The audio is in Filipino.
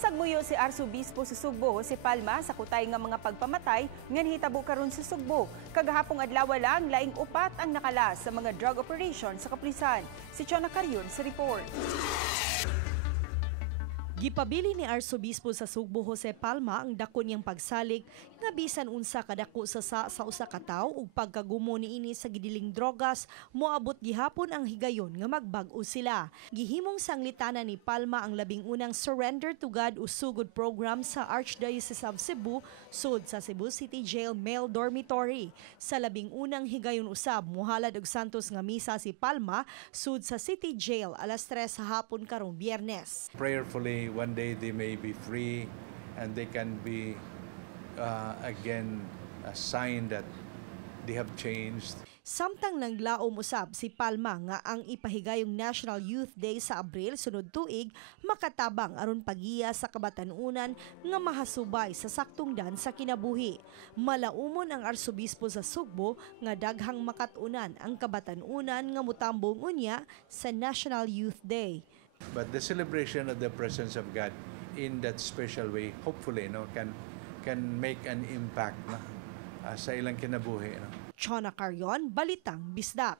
Nasagmuyo si Arsobispo sa Sugbo, si Palma, sa kutay nga mga pagpamatay nga nahitabo karon sa Sugbo. Kagahapong adlaw lang, laing upat ang nakalas sa mga drug operation sa kapulisan. Si Chona Carrion sa report. Gipabili ni Arsobispo sa Sugbo Jose Palma ang dako niyang pagsalig nga bisan unsa kadako sa usa ka tawo ug pagkagumo niini sa gidiling drogas moabot gihapon ang higayon nga magbag-o sila. Gihimong sanglitanan ni Palma ang labing unang Surrender to God o Sugod program sa Archdiocese of Cebu sud sa Cebu City Jail Male Dormitory. Sa labing unang higayon usab mohalad og santos nga misa si Palma sud sa City Jail alas 3 sa hapon karong Biyernes. Prayerfully, one day they may be free and they can be again a sign that they have changed. Samtang naglaom usab si Palma nga ang ipahigayong National Youth Day sa Abril sunod tuig makatabang aron pagiya sa kabatanunan nga mahasubay sa saktong dan sa kinabuhi. Malaumon ang Arsobispo sa Sugbo nga daghang makatunan ang kabatanunan nga mutambong unya sa National Youth Day. But the celebration of the presence of God in that special way, hopefully, can make an impact sa ilang kinabuhi. Chona Carrion, Balitang Bisdak.